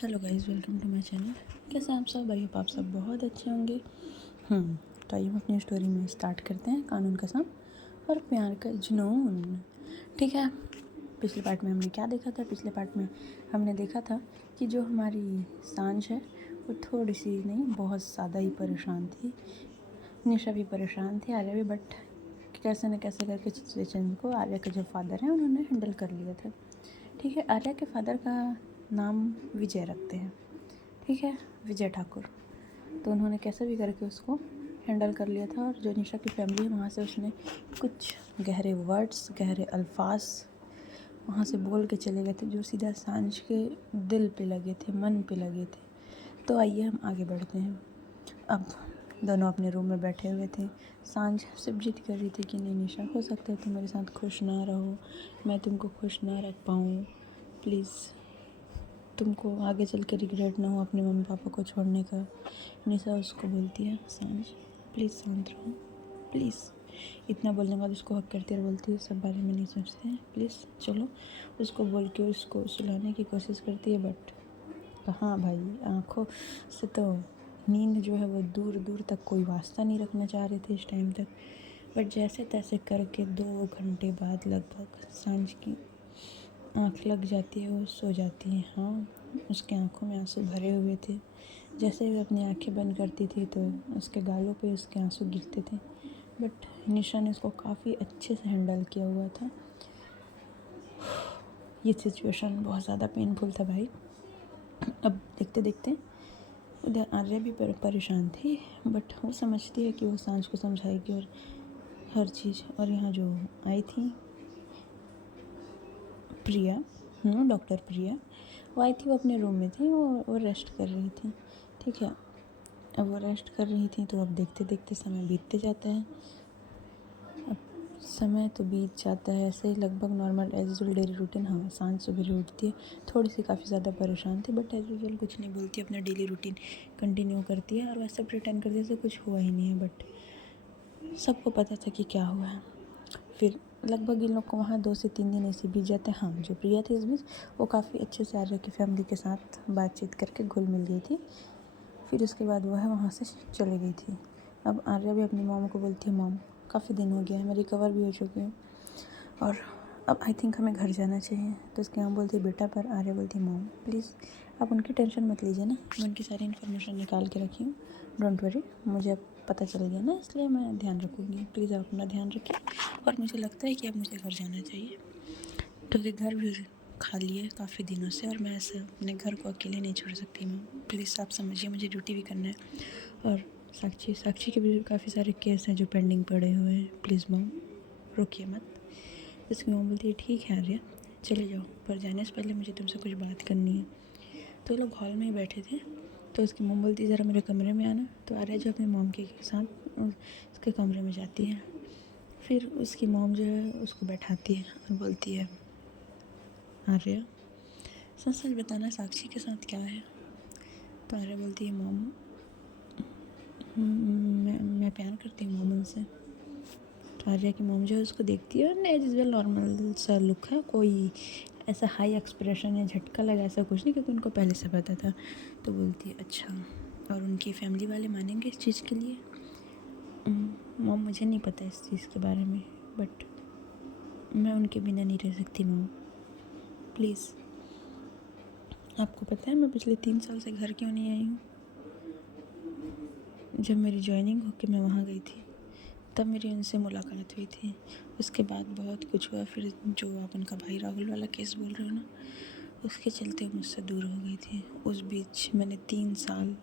Hello guys, welcome to my channel. कैसे हैं आप सब? आई होप आप सब बहुत अच्छे होंगे। तो आइए हम अपनी स्टोरी में स्टार्ट करते हैं। कानून कसम और प्यार का जुनून। ठीक है, पिछले पार्ट में हमने क्या देखा था? पिछले पार्ट में हमने देखा था कि जो हमारी सांझ है वो थोड़ी सी नहीं, बहुत ज़्यादा ही परेशान थी। निशा भी परेशान थी, आर्या भी, बट कैसे न कैसे करके सिचुएशन को आर्या के जो फादर हैं उन्होंने हैंडल कर लिया था। ठीक है, आर्या के फादर का नाम विजय रखते हैं। ठीक है, विजय ठाकुर। तो उन्होंने कैसे भी करके उसको हैंडल कर लिया था। और जो निशा की फैमिली है वहाँ से उसने कुछ गहरे वर्ड्स, गहरे अल्फाज वहाँ से बोल के चले गए थे जो सीधा सांझ के दिल पे लगे थे, मन पे लगे थे। तो आइए हम आगे बढ़ते हैं। अब दोनों अपने रूम में बैठे हुए थे। सांझ सिर्फ जिद कर रही थी कि नहीं निशा, हो सकता है तुम मेरे साथ खुश ना रहो, मैं तुमको खुश ना रख पाऊँ, प्लीज़ तुमको आगे चल के रिग्रेट ना हो अपने मम्मी पापा को छोड़ने का। निशा उसको बोलती है, सांझ प्लीज़ शांत रहो, प्लीज़। इतना बोलने के बाद उसको हक करती है और बोलती है सब बारे में नहीं सोचते हैं, प्लीज़ चलो। उसको बोल के उसको सुलाने की कोशिश करती है, बट कहाँ भाई, आँखों से तो नींद जो है वो दूर दूर तक कोई वास्ता नहीं रखना चाह रहे थे इस टाइम तक। बट जैसे तैसे करके 2 घंटे बाद लगभग सांझ की आँख लग जाती है, वो सो जाती है। हाँ, उसके आँखों में आंसू भरे हुए थे। जैसे ही वो अपनी आँखें बंद करती थी तो उसके गालों पे उसके आंसू गिरते थे। बट निशा ने उसको काफ़ी अच्छे से हैंडल किया हुआ था। ये सिचुएशन बहुत ज़्यादा पेनफुल था भाई। अब देखते देखते उधर आर्या भी परेशान थी, बट वो समझती है कि वो सांझ को समझाएगी और हर चीज़। और यहाँ जो आई थी प्रिया, डॉक्टर प्रिया, वो आई थी। वो अपने रूम में थी, वो रेस्ट कर रही थी। ठीक है, अब वो रेस्ट कर रही थी तो अब देखते देखते समय बीतते जाता है। अब समय तो बीत जाता है ऐसे ही लगभग normal as usual daily routine. हाँ, सांझ सुबह उठती है, थोड़ी सी काफ़ी ज़्यादा परेशान थी, बट एज यूजुअल कुछ नहीं बोलती, अपना डेली रूटीन कंटिन्यू करती है और वैसे प्रिटेंड करती है जैसे कुछ हुआ ही नहीं है। बट सबको पता था कि क्या हुआ है। फिर लगभग इन लोग को वहाँ 2 से 3 दिन ऐसे बीत जाते हैं। हाँ, जो प्रिया थी इस बीच वो काफ़ी अच्छे से आर्या की फैमिली के साथ बातचीत करके घुल मिल गई थी। फिर उसके बाद वो है वहाँ से चली गई थी। अब आर्या भी अपनी मॉम को बोलती है, मॉम काफ़ी दिन हो गया है, मैं रिकवर भी हो चुकी हूँ और अब आई थिंक हमें घर जाना चाहिए। तो उसकी मॉम बोलती है बेटा, पर आर्या बोलती है मॉम प्लीज़ आप उनकी टेंशन मत लीजिए ना, मैं उनकी सारी इन्फॉर्मेशन निकाल के रखी हूँ, डोंट वरी, मुझे अब पता चल गया ना, इसलिए मैं ध्यान रखूँगी, प्लीज़ आप अपना ध्यान रखिए। और मुझे लगता है कि अब मुझे घर जाना चाहिए क्योंकि घर भी खाली है काफ़ी दिनों से और मैं ऐसे अपने घर को अकेले नहीं छोड़ सकती। मैम प्लीज़ आप समझिए, मुझे ड्यूटी भी करना है। और साक्षी के भी काफ़ी सारे केस हैं जो पेंडिंग पड़े हुए हैं, प्लीज़ मॉम रुकिए मत। इसकी मॉम बोलती है ठीक है आर्या चले जाओ, पर जाने से पहले मुझे तुमसे कुछ बात करनी है। तो लोग हॉल में ही बैठे थे, तो उसकी मॉम बोलती है ज़रा मेरे कमरे में आना। तो आर्या जो अपनी मॉम के साथ उसके कमरे में जाती है। फिर उसकी मॉम जो है उसको बैठाती है और बोलती है, आर्या सच सच बताना साक्षी के साथ क्या है? तो आर्या बोलती है, मॉम मैं प्यार करती हूँ मॉम उनसे। तो आर्या की मॉम जो है उसको देखती है और एज यूजुअल नॉर्मल सा लुक है, कोई ऐसा हाई एक्सप्रेशन या झटका लगा ऐसा कुछ नहीं, क्योंकि उनको पहले से पता था। तो बोलती है अच्छा, और उनकी फैमिली वाले मानेंगे इस चीज़ के लिए? मॉम मुझे नहीं पता इस चीज़ के बारे में, बट मैं उनके बिना नहीं रह सकती मॉम, प्लीज़। आपको पता है मैं पिछले 3 साल से घर क्यों नहीं आई हूँ? जब मेरी जॉइनिंग होके मैं वहाँ गई थी तब मेरी उनसे मुलाकात हुई थी। उसके बाद बहुत कुछ हुआ। फिर जो आप उनका भाई राहुल वाला केस बोल रहे हो ना, उसके चलते मुझसे दूर हो गई थी। उस बीच मैंने 3 साल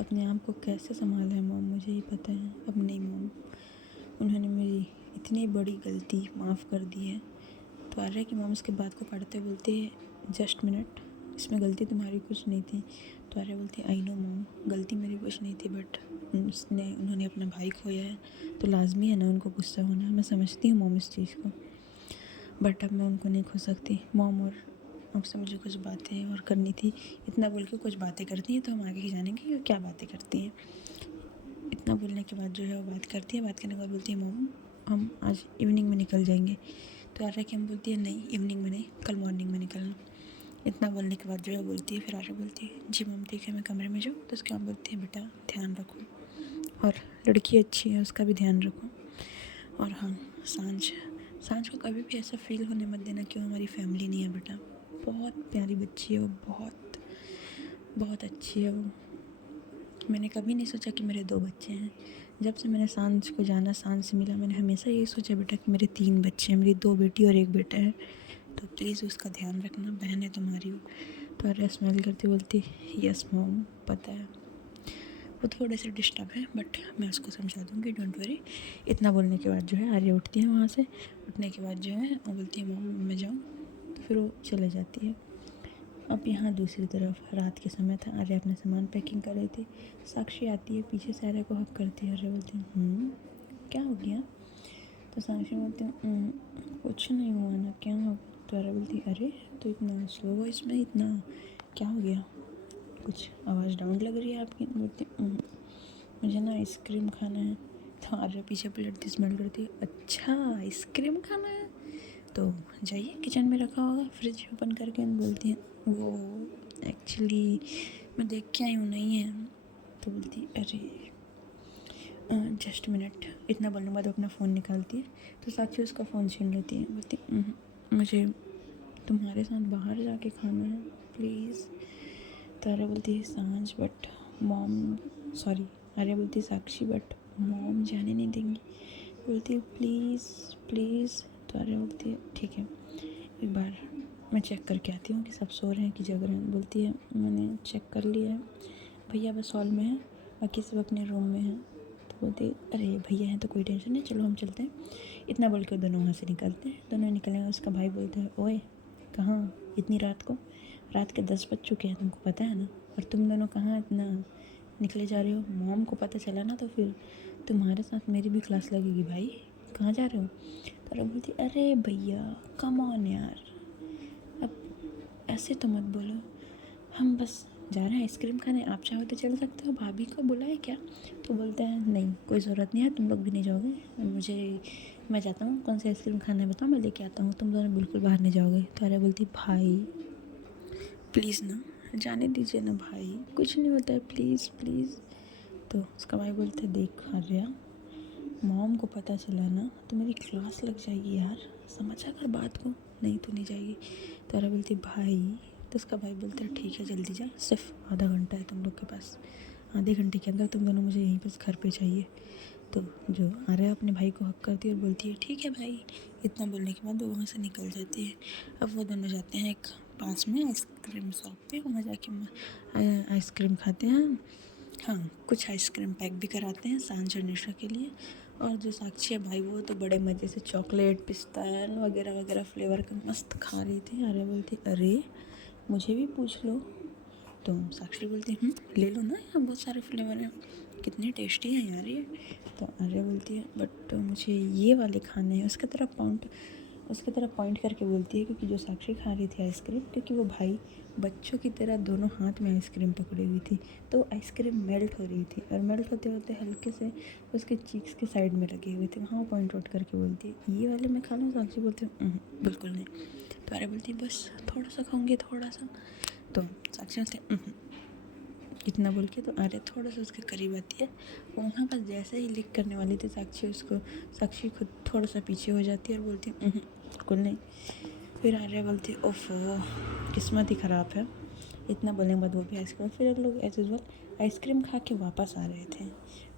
अपने आप को कैसे संभाला है मॉम, मुझे ही पता है। अब नहीं मॉम, उन्होंने मेरी इतनी बड़ी गलती माफ़ कर दी है। तो आर्या की मॉम उसके बात को काटते बोलती है, जस्ट मिनट, इसमें गलती तुम्हारी कुछ नहीं थी। तो आर्या बोलती है आई नो मॉम, गलती मेरी कुछ नहीं थी, बट उन्होंने अपना भाई खोया है तो लाजमी है ना उनको गुस्सा होना। मैं समझती हूँ मॉम इस चीज़ को, बट अब मैं उनको नहीं खो सकती मॉम। और आपसे मुझे कुछ बातें और करनी थी। इतना बोल के कुछ बातें करती हैं तो हम आगे जानेंगे कि क्या बातें करती हैं। इतना बोलने के बाद जो है वो बात करती है। बात करने के बाद बोलती है मॉम हम आज इवनिंग में निकल जाएंगे। तो आर्या की हम बोलती है नहीं इवनिंग में नहीं, कल मॉर्निंग में निकलना। इतना बोलने के बाद जो है बोलती है, फिर आगे बोलती है जी मम ठीक है मैं कमरे में जाऊँ, तो उसके बाद बोलती है बेटा ध्यान रखो, और लड़की अच्छी है उसका भी ध्यान रखो। और हाँ, सांझ को कभी भी ऐसा फील होने मत देना कि वो हमारी फैमिली नहीं है बेटा। बहुत प्यारी बच्ची है वो, बहुत बहुत अच्छी है वो। मैंने कभी नहीं सोचा कि मेरे 2 बच्चे हैं। जब से मैंने सांझ को जाना, सांझ से मिला, मैंने हमेशा यही सोचा बेटा कि मेरे 3 बच्चे हैं, मेरी 2 बेटी और 1 बेटा है, तो प्लीज़ उसका ध्यान रखना, बहन है तुम्हारी वो। तो अरे स्माइल करती बोलती यस मॉम पता है। वो थोड़े से डिस्टर्ब है बट मैं उसको समझा दूँगी, डोंट वरी। इतना बोलने के बाद जो है आर्या उठती है वहाँ से। उठने के बाद जो है वो बोलती है मॉम मैं जाऊँ, तो फिर वो चले जाती है। अब यहाँ दूसरी तरफ रात के समय था, आर्या अपना सामान पैकिंग कर रही थी। साक्षी आती है पीछे से, आर्या को हक करती है। आर्या बोलती है क्या हो गया? तो साक्षी बोलती है कुछ नहीं हुआ ना, क्या हो? तो आर्या बोलती है अरे तो इतना स्लो वॉइस में, इतना क्या हो गया? कुछ आवाज़ डाउन लग रही है आपकी। बोलती मुझे ना आइसक्रीम खाना है। तो आर्या पीछे पलटती स्मेल करती है, अच्छा आइसक्रीम खाना है, तो जाइए किचन में रखा होगा, फ्रिज ओपन करके। बोलती हैं वो एक्चुअली मैं देख के आई हूँ नहीं है। तो बोलती अरे जस्ट मिनट। इतना बोलने के बाद अपना फ़ोन निकालती है, तो साक्षी उसका फ़ोन छीन लेती है। बोलती मुझे तुम्हारे साथ बाहर जाके खाना है प्लीज़। तो आर्या बोलती है सांझ बट मॉम, सॉरी आर्या बोलती है साक्षी बट मॉम जाने नहीं देंगी। बोलती है प्लीज़ प्लीज़। तो आर्या बोलती है ठीक है एक बार मैं चेक करके आती हूँ कि सब सो रहे हैं कि जग रहे हैं। बोलती है मैंने चेक कर लिया है, भैया बस हॉल में है, बाकी सब अपने रूम में हैं। तो बोलती है अरे भैया हैं तो कोई टेंशन नहीं, चलो हम चलते हैं। इतना बोल के दोनों वहाँ से निकलते हैं। दोनों निकले, उसका भाई बोलता है ओए कहाँ इतनी रात को? रात के 10 बज चुके हैं, तुमको पता है ना, और तुम दोनों कहाँ इतना निकले जा रहे हो? मॉम को पता चला ना तो फिर तुम्हारे साथ मेरी भी क्लास लगेगी भाई, कहाँ जा रहे हो? तो बोलती अरे भैया कम ऑन यार, अब ऐसे तो मत बोलो, हम बस जा रहे हैं आइसक्रीम खाने, आप चाहो तो चल सकते हो, भाभी को बुलाए क्या? तो बोलता है नहीं कोई ज़रूरत नहीं है, तुम लोग भी नहीं जाओगे, मैं जाता हूँ, कौन सी आइसक्रीम खाना है बताओ मैं लेके आता हूँ, तुम दोनों बिल्कुल बाहर नहीं जाओगे। तो आर्या बोलती भाई प्लीज़ ना जाने दीजिए ना भाई, कुछ नहीं होता है प्लीज़ प्लीज़। तो उसका भाई बोलते देख आर्या, मॉम को पता चला ना तो मेरी क्लास लग जाएगी यार, समझा कर बात को, नहीं तो नहीं जाएगी। तो आर्या बोलती भाई, तो उसका भाई बोलता है ठीक है जल्दी जा, सिर्फ आधा घंटा है तुम लोग के पास, आधे घंटे के अंदर तुम दोनों मुझे यहीं पर घर पे चाहिए। तो जो आर्या अपने भाई को हक करती है और बोलती है ठीक है भाई। इतना बोलने के बाद वो वहाँ से निकल जाती है। अब वो दोनों जाते हैं एक पास में आइसक्रीम शॉप पे, वहाँ जाके आइसक्रीम खाते हैं। हाँ कुछ आइसक्रीम पैक भी कराते हैं सांझ और निशा के लिए। और जो साक्षी है भाई वो तो बड़े मज़े से चॉकलेट पिस्तान वगैरह वगैरह फ्लेवर का मस्त खा रही थी। आर्या बोलती अरे मुझे भी पूछ लो। तो साक्षी बोलती ले लो ना, यहाँ बहुत सारे फ्लेवर हैं, कितने टेस्टी हैं यार ये। तो आर्या बोलती है बट मुझे ये वाले खाने हैं, उसके तरफ पॉइंट करके बोलती है, क्योंकि जो साक्षी खा रही थी आइसक्रीम, क्योंकि वो भाई बच्चों की तरह दोनों हाथ में आइसक्रीम पकड़ी हुई थी, तो आइसक्रीम मेल्ट हो रही थी और मेल्ट होते होते हल्के से उसके चीक्स के साइड में लगे हुए थे, वहाँ पॉइंट आउट करके बोलती है ये वाले मैं खा लूँ? साक्षी बोलती है बिल्कुल नहीं। तो आर्या बोलती है बस थोड़ा सा खाऊंगी थोड़ा सा। तो साक्षी बोलती है इतना बोल के। तो आर्या थोड़ा सा उसके करीब आती है, वो वहाँ पर जैसे ही लिक करने वाली थी साक्षी खुद थोड़ा सा पीछे हो जाती है और बोलती है बिल्कुल नहीं। फिर आर्या बोलती है ओफो किस्मत ही ख़राब है। इतना बोलने के बाद वो भी आइसक्रीम, फिर लोग एज यूजल आइसक्रीम खा के वापस आ रहे थे।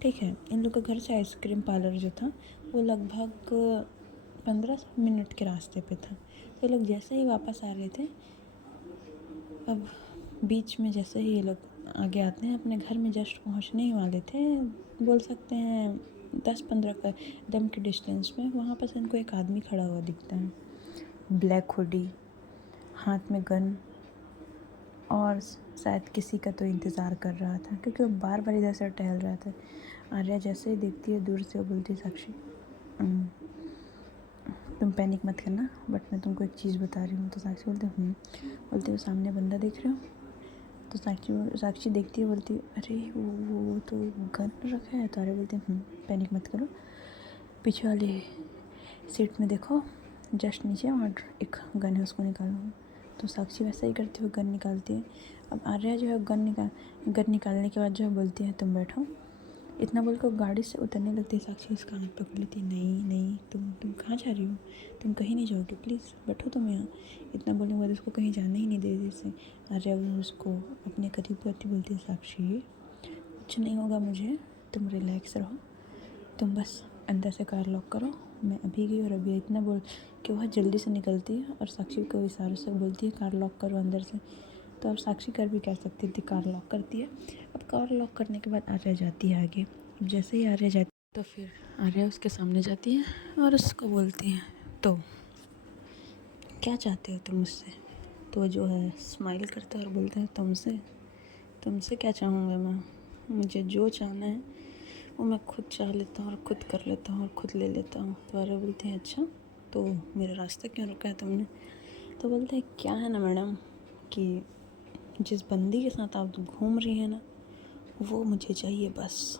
ठीक है, इन लोग के घर से आइसक्रीम पार्लर जो था वो लगभग 15 मिनट के रास्ते पे था। तो लोग जैसे ही वापस आ रहे थे, अब बीच में जैसे ही ये लोग आगे आते हैं, अपने घर में जस्ट पहुंचने ही वाले थे, बोल सकते हैं 10-15 कदम के डिस्टेंस में, वहाँ पर इनको एक आदमी खड़ा हुआ दिखता है, ब्लैक हुडी, हाथ में गन, और शायद किसी का तो इंतज़ार कर रहा था, क्योंकि वो बार बार इधर से टहल रहा था। आर्या जैसे ही देखती है दूर से, वो बोलती साक्षी तुम पैनिक मत करना, बट मैं तुमको एक चीज़ बता रही हूँ। तो साक्षी बोलते हो सामने बंदा देख रहे हो? तो साक्षी देखती है, बोलती है अरे वो तो गन रखा है। तो आर्या बोलती है पैनिक मत करो, पीछे वाले सीट में देखो, जस्ट नीचे, और एक गन है उसको निकालो। तो साक्षी वैसा ही करती हुई गन निकालती है। अब आर्या जो है गन निकालने के बाद जो है बोलती है तुम बैठो। इतना बोलकर गाड़ी से उतरने लगती है। साक्षी उसका हाथ पकड़ लेती है, नहीं नहीं तुम कहाँ जा रही हो, तुम कहीं नहीं जाओगे, प्लीज़ बैठो तुम यहाँ। इतना बोलने के बाद उसको कहीं जाने ही नहीं दे रही थी। आर्या उसको अपने करीब करती बोलती है, साक्षी कुछ नहीं होगा मुझे, तुम रिलैक्स रहो, तुम बस अंदर से कार लॉक करो, मैं अभी गई और अभी। इतना बोल कि वह जल्दी से निकलती है और साक्षी को इशारों से बोलती है कार लॉक करो अंदर से। तो अब साक्षी कर भी कह सकती थी, कार लॉक करती है। अब कार लॉक करने के बाद आर्या जाती है आगे। अब जैसे ही आर्या जाती है तो फिर आर्या उसके सामने जाती है और उसको बोलती है, तो क्या चाहते हो तुम मुझसे। तो जो है स्माइल करता है और बोलता है, तुमसे क्या चाहूँगा मैं, मुझे जो चाहना है वो मैं खुद चाह लेता हूँ और खुद कर लेता हूँ और खुद ले लेता हूँ। तो आर्या बोलते हैं, अच्छा तो मेरा रास्ता क्यों रुका है तुमने। तो बोलते हैं, क्या है ना मैडम कि जिस बंदी के साथ आप घूम रही हैं ना वो मुझे चाहिए, बस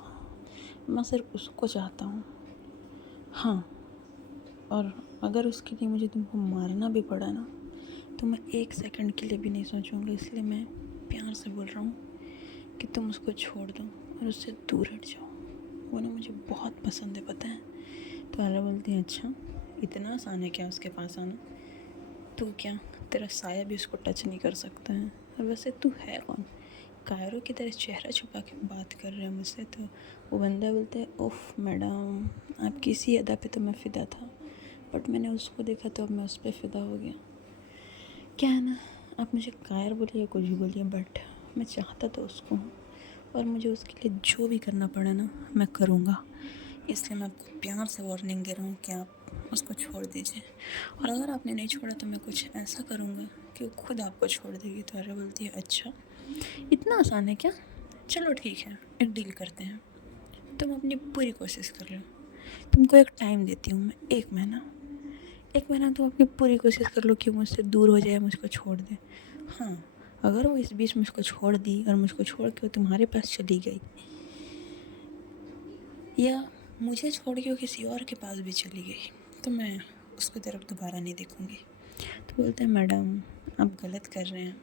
मैं सिर्फ उसको चाहता हूँ। हाँ, और अगर उसके लिए मुझे तुमको मारना भी पड़ा ना तो मैं 1 सेकंड के लिए भी नहीं सोचूंगा। इसलिए मैं प्यार से बोल रहा हूँ कि तुम उसको छोड़ दो और उससे दूर हट जाओ, वो ना मुझे बहुत पसंद है, पता है। तो आर्या बोलती है, अच्छा इतना आसान है क्या उसके पास आना, तू क्या तेरा साया भी उसको टच नहीं कर सकता है। और वैसे तू है कौन, कायरों की तरह चेहरा छुपा के बात कर रहे हैं मुझसे। तो वो बंदा बोलता है, उफ़ मैडम आपकी इसी अदा पे तो मैं फ़िदा था, बट मैंने उसको देखा तो अब मैं उस पर फ़िदा हो गया। क्या है ना, आप मुझे कायर बोलिए कुछ भी बोलिए, बट मैं चाहता तो उसको हूँ और मुझे उसके लिए जो भी करना पड़ा ना मैं करूँगा। इसलिए मैं आपको प्यार से वार्निंग दे रहा हूँ कि आप उसको छोड़ दीजिए, और अगर आपने नहीं छोड़ा तो मैं कुछ ऐसा करूँगा कि वो खुद आपको छोड़ देगी। तो आर्या बोलती है, अच्छा इतना आसान है क्या, चलो ठीक है एक डील करते हैं, तुम अपनी पूरी कोशिश कर लो, तुमको एक टाइम देती हूँ मैं, 1 महीना तुम अपनी पूरी कोशिश कर लो कि मुझसे दूर हो जाए, मुझको छोड़ दे। हाँ, अगर वो इस बीच मुझको छोड़ दी और मुझको छोड़ के वो तुम्हारे पास चली गई या मुझे छोड़ के वो किसी और के पास भी चली गई तो मैं उसकी तरफ दोबारा नहीं देखूँगी। तो बोलते हैं, मैडम आप गलत कर रहे हैं,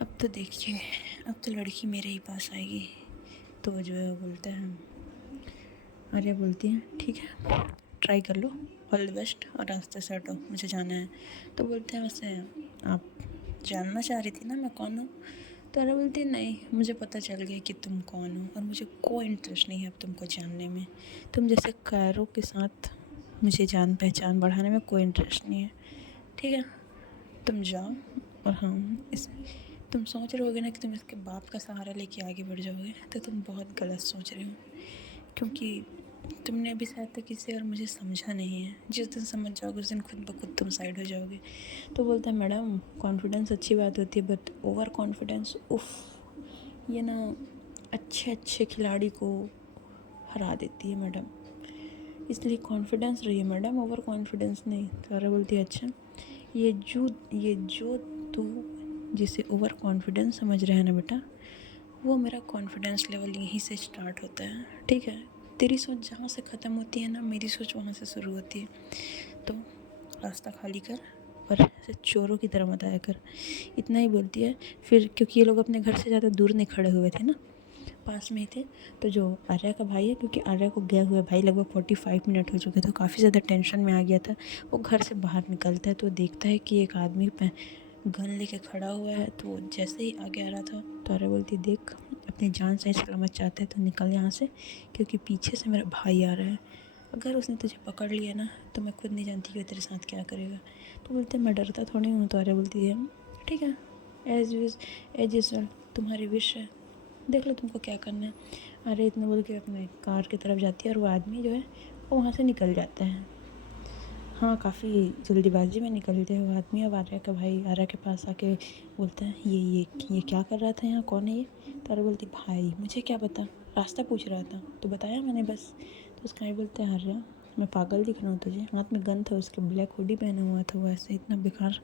अब तो देखिए अब तो लड़की मेरे ही पास आएगी। तो जो है वो बोलता है, आर्या बोलती है, ठीक है ट्राई कर लो, ऑल द बेस्ट, और रास्ते से हटो मुझे जाना है। तो बोलते हैं, वैसे आप जानना चाह रही थी ना मैं कौन हूँ। तो आर्या बोलती है, नहीं मुझे पता चल गया कि तुम कौन हो और मुझे कोई इंटरेस्ट नहीं है अब तुमको जानने में। तुम जैसे कायरों के साथ मुझे जान पहचान बढ़ाने में कोई इंटरेस्ट नहीं है, ठीक है तुम जाओ। और हाँ, इस तुम सोच रहे होगे ना कि तुम इसके बाप का सहारा लेके आगे बढ़ जाओगे, तो तुम बहुत गलत सोच रहे हो, क्योंकि तुमने अभी शायद तक किसी और मुझे समझा नहीं है। जिस दिन समझ जाओगे उस दिन खुद ब खुद तुम साइड हो जाओगे। तो बोलता है, मैडम कॉन्फिडेंस अच्छी बात होती है बट ओवर कॉन्फिडेंस उफ़, ये ना अच्छे अच्छे खिलाड़ी को हरा देती है मैडम, इसलिए कॉन्फिडेंस रहिए मैडम, ओवर कॉन्फिडेंस नहीं। तारा बोलती है, अच्छा ये जो तू जिसे ओवर कॉन्फिडेंस समझ रहा है ना बेटा, वो मेरा कॉन्फिडेंस लेवल यहीं से स्टार्ट होता है, ठीक है। तेरी सोच जहाँ से ख़त्म होती है ना मेरी सोच वहाँ से शुरू होती है। तो रास्ता खाली कर और ऐसे चोरों की तरह मत आया कर। इतना ही बोलती है। फिर क्योंकि ये लोग अपने घर से ज़्यादा दूर नहीं खड़े हुए थे ना, पास में ही थे, तो जो आर्या का भाई है, क्योंकि आर्या को गया हुआ भाई लगभग 45 मिनट हो चुके थे, तो काफ़ी ज़्यादा टेंशन में आ गया था। वो घर से बाहर निकलता है तो देखता है कि एक आदमी गन लेके खड़ा हुआ है। तो जैसे ही आगे आ रहा था तो आर्या बोलती, देख अपनी जान सही सलामत चाहते हैं तो निकल यहाँ से, क्योंकि पीछे से मेरा भाई आ रहा है, अगर उसने तुझे पकड़ लिया ना तो मैं खुद नहीं जानती कि वो तेरे साथ क्या करेगा। तो बोलते मैं डरता थोड़ी हूँ। तो आर्या बोलती है, ठीक है एज यूजुअल तुम्हारी विश है, देख लो तुमको क्या करना है। अरे इतना बोल के अपने कार की तरफ जाती है और वो आदमी जो है वो वहाँ से निकल जाता है। हाँ, काफ़ी जल्दीबाजी में निकलते हैं वो आदमी। अब आर्या का भाई आर्या के पास आके बोलता है, ये क्या कर रहा था यहाँ, कौन है ये। तो आर्या बोलती, भाई मुझे क्या पता, रास्ता पूछ रहा था तो बताया मैंने बस। तो उसका भाई बोलता है, आर्या मैं पागल दिख रहा हूँ तुझे, हाथ में गन था उसके, ब्लैक हुडी पहना हुआ था वो, ऐसे इतना बेकार,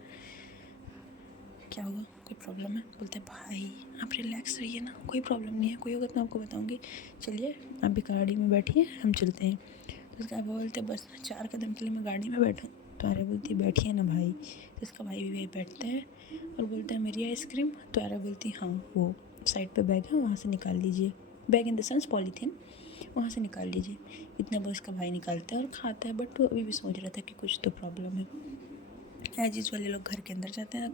क्या हुआ कोई प्रॉब्लम है। बोलते हैं, भाई आप रिलैक्स रहिए ना, कोई प्रॉब्लम नहीं है, कोई होगा तो मैं आपको बताऊँगी, चलिए आप भी गाड़ी में बैठिए हम चलते हैं। तो उसका बोलते बस 4 कदम के लिए मैं गाड़ी में बैठूँ। तो आर्या बोलती है बैठिए ना भाई। तो इसका भाई भी वही बैठता है और बोलता है मेरी आइसक्रीम। तो आर्या बोलती है हाँ वो साइड पे बैग है वहाँ से निकाल लीजिए, bag in the sense polythene, वहाँ से निकाल लीजिए। इतना वो इसका भाई निकालता है और खाता है, बट वो अभी भी सोच रहा था कि कुछ तो प्रॉब्लम है। एज यूज वाले लोग घर के अंदर जाते हैं,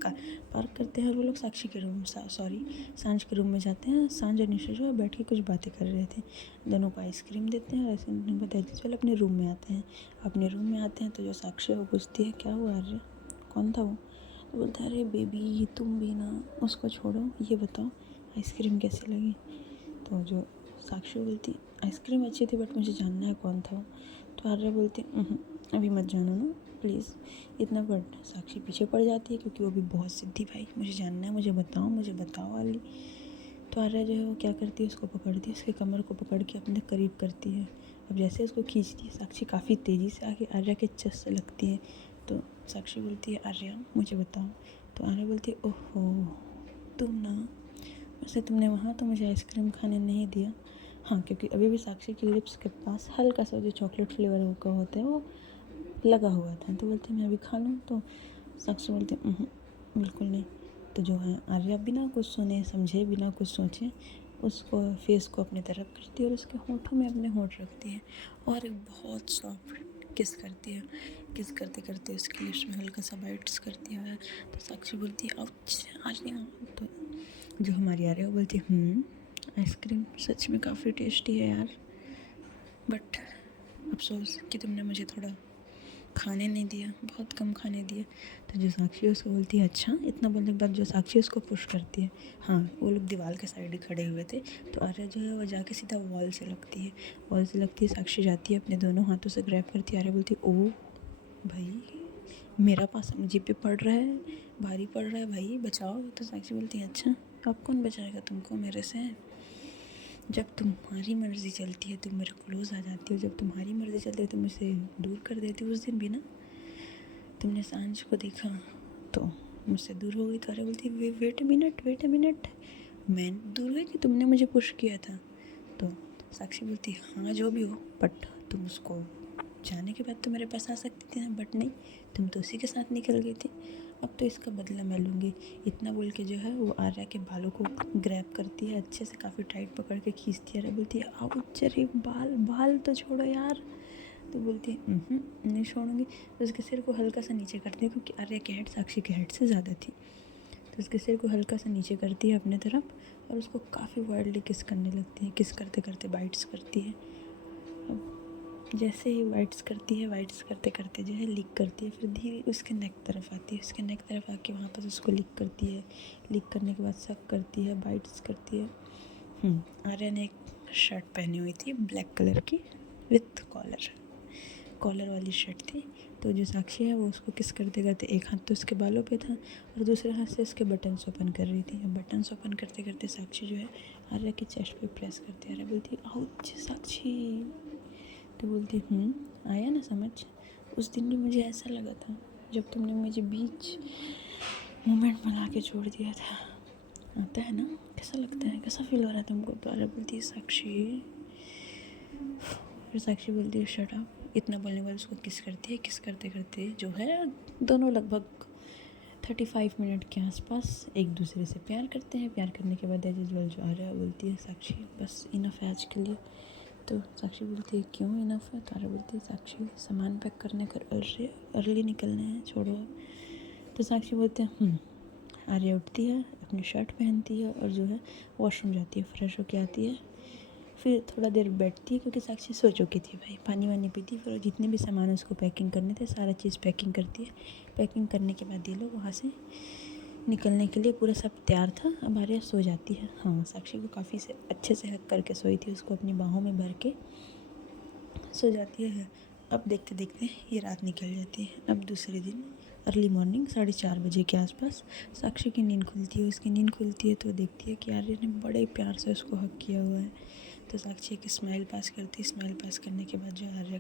पार्क करते हैं और वो लोग साक्षी के रूम सांझ के रूम में जाते हैं। सांझ और निशा जो है बैठ के कुछ बातें कर रहे थे। दोनों को आइसक्रीम देते हैं और आइसक्रीम के बाद एज यूज वाले अपने रूम में आते हैं। अपने रूम में आते हैं तो जो साक्षी है वो पूछती है क्या हुआ अरे कौन था वो। तो बोलता है अरे बेबी तुम भी ना, उसको छोड़ो, ये बताओ आइसक्रीम कैसी लगी। तो जो साक्षी बोलती आइसक्रीम अच्छी थी बट मुझे जानना है कौन था वो। तो आर्या बोलती अभी मत जानो ना प्लीज़ इतना। बट साक्षी पीछे पड़ जाती है क्योंकि वो भी बहुत सिद्धि भाई, मुझे जानना है, मुझे बताओ वाली। तो आर्या जो है वो क्या करती है, उसको पकड़ती है, उसके कमर को पकड़ के अपने करीब करती है। अब जैसे उसको खींचती है साक्षी काफ़ी तेज़ी से आके आर्या के चेस्ट से लगती है। तो साक्षी बोलती है आर्या मुझे बताओ। तो आर्या बोलती है ओहो तुम ना, वैसे तुमने वहाँ तो मुझे आइसक्रीम खाने नहीं दिया। हाँ क्योंकि अभी भी साक्षी की लिप्स के पास हल्का सा जो चॉकलेट फ्लेवर का होता है वो लगा हुआ था। तो बोलती मैं अभी खा लूँ। तो साक्षी बोलती बिल्कुल नहीं। तो जो है आर्या बिना कुछ सुने समझे बिना कुछ सोचे उसको फेस को अपनी तरफ करती है और उसके होठों में अपने होठ रखती है और एक बहुत सॉफ्ट किस करती है। किस करते करते उसके लिप्स में हल्का सा बाइट्स करती है। तो साक्षी बोलती है आउच आज नहीं। तो जो हमारी आर्या वो बोलती है आइसक्रीम सच में काफ़ी टेस्टी है यार, बट अफसोस कि तुमने मुझे थोड़ा खाने नहीं दिया, बहुत कम खाने दिया। तो जो साक्षी है उसको बोलती है अच्छा। इतना बोलने के बाद जो साक्षी उसको पुश करती है। हाँ वो लोग दीवार के साइड ही खड़े हुए थे। तो आर्या जो है वो जाके सीधा वॉल से लगती है। साक्षी जाती है अपने दोनों हाथों से ग्रैब करती है। आर्या बोलती है ओ भाई मेरा पास मुझे पे पड़ रहा है, भारी पड़ रहा है भाई बचाओ। तो साक्षी बोलती है अच्छा अब कौन बचाएगा तुमको मेरे से। जब तुम्हारी मर्ज़ी चलती है तुम मेरे क्लोज आ जाती हो, जब तुम्हारी मर्ज़ी चलती है तुम मुझसे दूर कर देती हो। उस दिन भी ना तुमने सांझ को देखा तो मुझसे दूर हो गई। तो अरे बोलती वेट अ मिनट मैं दूर हुई कि तुमने मुझे पुश किया था। तो साक्षी बोलती हाँ जो भी हो, बट तुम उसको जाने के बाद तो मेरे पास आ सकती थी ना, बट नहीं तुम तो उसी के साथ निकल गई थी। अब तो इसका बदला मैं लूँगी। इतना बोल के जो है वो आर्या के बालों को ग्रैब करती है, अच्छे से काफ़ी टाइट पकड़ के खींचती है। बोलती है आउच अरे बाल तो छोड़ो यार। तो बोलती है नहीं छोड़ूंगी। तो उसके सिर को हल्का सा नीचे करती है क्योंकि आर्या की हाइट साक्षी की हाइट से ज़्यादा थी। तो उसके सिर को हल्का सा नीचे करती है अपने तरफ और उसको काफ़ी वाइल्डली किस करने लगती है। किस करते करते बाइट्स करती है। अब जैसे ही वाइट्स करते करते जो है लीक करती है, फिर धीरे उसके नेक तरफ आती है। उसके नेक तरफ आके वहाँ पर उसको लीक करती है। लीक करने के बाद सक करती है, बाइट्स करती है। आर्या ने एक शर्ट पहनी हुई थी ब्लैक कलर की विथ कॉलर वाली शर्ट थी। तो जो साक्षी है वो उसको किस करते करते एक हाथ तो उसके बालों पे था और दूसरे हाथ से उसके बटन्स ओपन कर रही थी। बटन्स ओपन करते करते साक्षी जो है आर्या की चेस्ट पे प्रेस करती है। आर्या बोलती आउच साक्षी। तो बोलती आया ना समझ। उस दिन भी मुझे ऐसा लगा था जब तुमने मुझे बीच मोमेंट में ला के छोड़ दिया था। आता है ना, कैसा लगता है, कैसा फील हो रहा है तुमको। तो आर्या बोलती है साक्षी। फिर साक्षी बोलती है शट अप। इतना बोलने के बाद उसको किस करती है। किस करते करते जो है दोनों लगभग 35 मिनट के आसपास एक दूसरे से प्यार करते हैं। प्यार करने के बाद एज यूजुअल जो आर्या बोलती है साक्षी बस इनफ है आज के लिए। तो साक्षी बोलती है क्यों इनफ है। तो आर्या बोलती है साक्षी सामान पैक करने को अर्ली निकलना है छोड़ो। तो साक्षी बोलते हैं आर्या उठती है, अपनी शर्ट पहनती है और जो है वॉशरूम जाती है, फ्रेश होके आती है। फिर थोड़ा देर बैठती है क्योंकि साक्षी सो चुकी थी भाई, पानी वानी पीती। फिर जितने भी सामान उसको पैकिंग करने थे सारा चीज़ पैकिंग करती है। पैकिंग करने के बाद ये लोग वहाँ से निकलने के लिए पूरा सब तैयार था। अब आर्या सो जाती है। हाँ साक्षी को काफ़ी से अच्छे से हक करके सोई थी, उसको अपनी बाहों में भर के सो जाती है। अब देखते देखते ये रात निकल जाती है। अब दूसरे दिन अर्ली मॉर्निंग 4:30 बजे के आसपास साक्षी की नींद खुलती है। उसकी नींद खुलती है तो देखती है कि आर्या ने बड़े प्यार से उसको हक किया हुआ है। तो साक्षी एक स्माइल पास करती है। स्माइल पास करने के बाद जो आर्या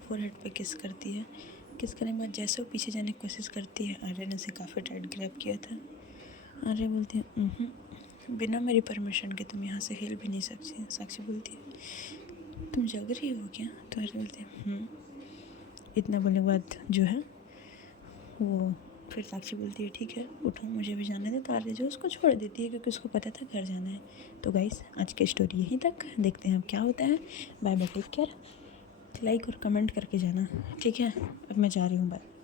फोरहेड पे किस करती है। किस करने के बाद जैसे वो पीछे जाने की कोशिश करती है आर्या ने उसे काफ़ी टाइट ग्रैब किया था। आर्या बोलती है बिना मेरी परमिशन के तुम यहाँ से हिल भी नहीं सकती। साक्षी बोलती है तुम जग रही हो क्या। तो आर्या बोलती है इतना बोलने के बाद जो है वो फिर साक्षी बोलती है ठीक है उठो मुझे भी जाना है, तारे जो उसको छोड़ देती है क्योंकि उसको पता था घर जाना है। तो गाइस आज की स्टोरी यहीं तक, देखते हैं अब क्या होता है। Bye bye, take care, like और कमेंट करके जाना, ठीक है। अब मैं जा रही हूँ, बाय।